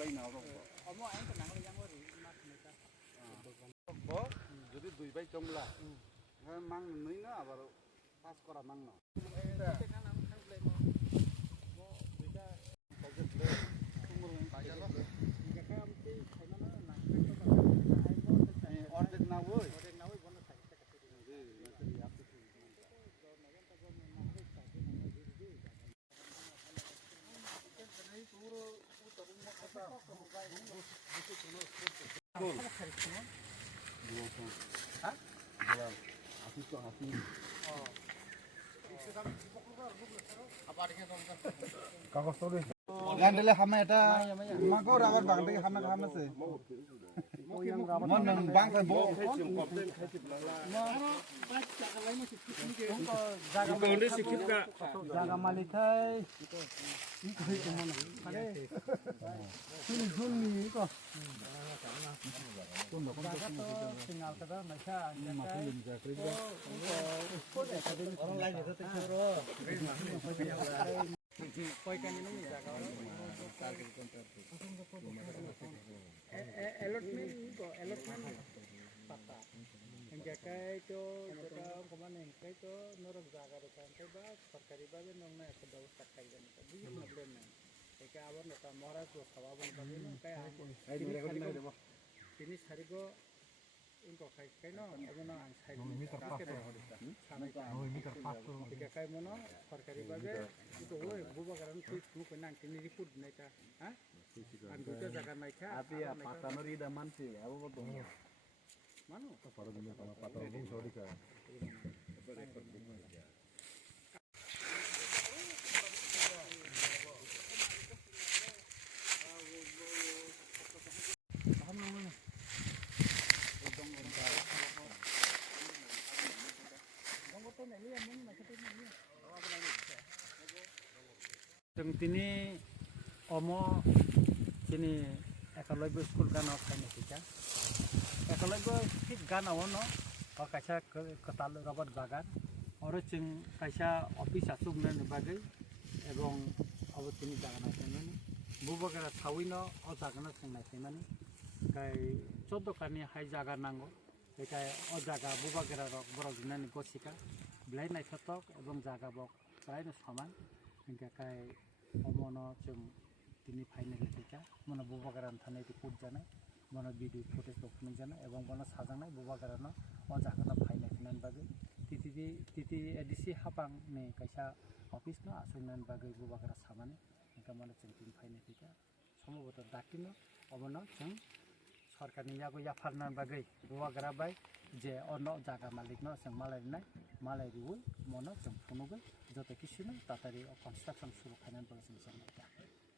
দুইবাই নাও যদি দুইবাই জমলা মাং নই না আবার পাস করা মাং না অর্ধেক না ওই কাগজ তো রে গান্ডলে হামা এটা মাগো আবার বাংলাদেশ হামা হামাছে মন বাং খাই বো জায়গা কোনে শিক্ষিত का জায়গা মালিক है ই কই তো মন আরে শুনি তো জায়গা তো সিঙ্গাল का মাইছা মাফি লিমজা কইবো অনলাইন হতে পুরো কয় কানি নি জায়গা allotment pata hingga kai to jaka kemana kai to norok jaga ro kan kai ba sarkari bhabe nongna ekta ব্যবস্থা খাইবেন তো বুঝি প্রবলেম নাই একা আবার নটা মহারাজ তো খাওয়াবো পাবে না কাই তিনি সারিগো ইনকো খাই কাই না এজন্য আন side metre pass metre pass তো একা কাই মনো সরকারি ভাবে তো ওই বুবা কারণ তুই মুখ না তিনি রিপোর্ট নাইতা হ্যাঁ আর দুটো জায়গা নাইতা আপনি পাতানোর ইদা মানছি আবো তো মানো তো পরে দিনে পাতানো দিন সরিকা जों दिनै दिनै एकालयबो स्कुल गानाव थांनो फैसा एकालयबो ठीक गानाव न कायसा कताल रबट बागान और जों कायसा अफिस आसुगनो बागै एवं अब दिनै जागानाव थांनानै बुबागारा सावैनो अ जागानाव थांनाय फैमाने काय 14 कानि हाय जागा नांगौ बेखाय अ जागा बुबागारा बरक दिनानि गसिका ब्लाइ नायथक एवं जागा बक प्रायनो समान इंकाय अमनो जों दिनै फाइनाल फैसा मन बुबागारान थानाय रिपोर्ट जानाय मन भिडिअ फुटेज बखनाय जानाय एवं मन साजांनाय बुबागारान अ जागाना फाइनाल फैनान बागै तिति एडिसि हापां ने कायसा अफिस न आसुनान बागै बुबागारा सामाने इंका मन जों दिनै फाइनाल फैसा सम्भवत दाकिनो अमनो जों सरकारनि यागो याफारनान बागै बुबागारा बाय जे अन जागा मालिक न जों मालाय रिवै मन जों फुनुगै जत किसिनो तातारि कन्स्ट्राक्शन शुरू खालामनानै जों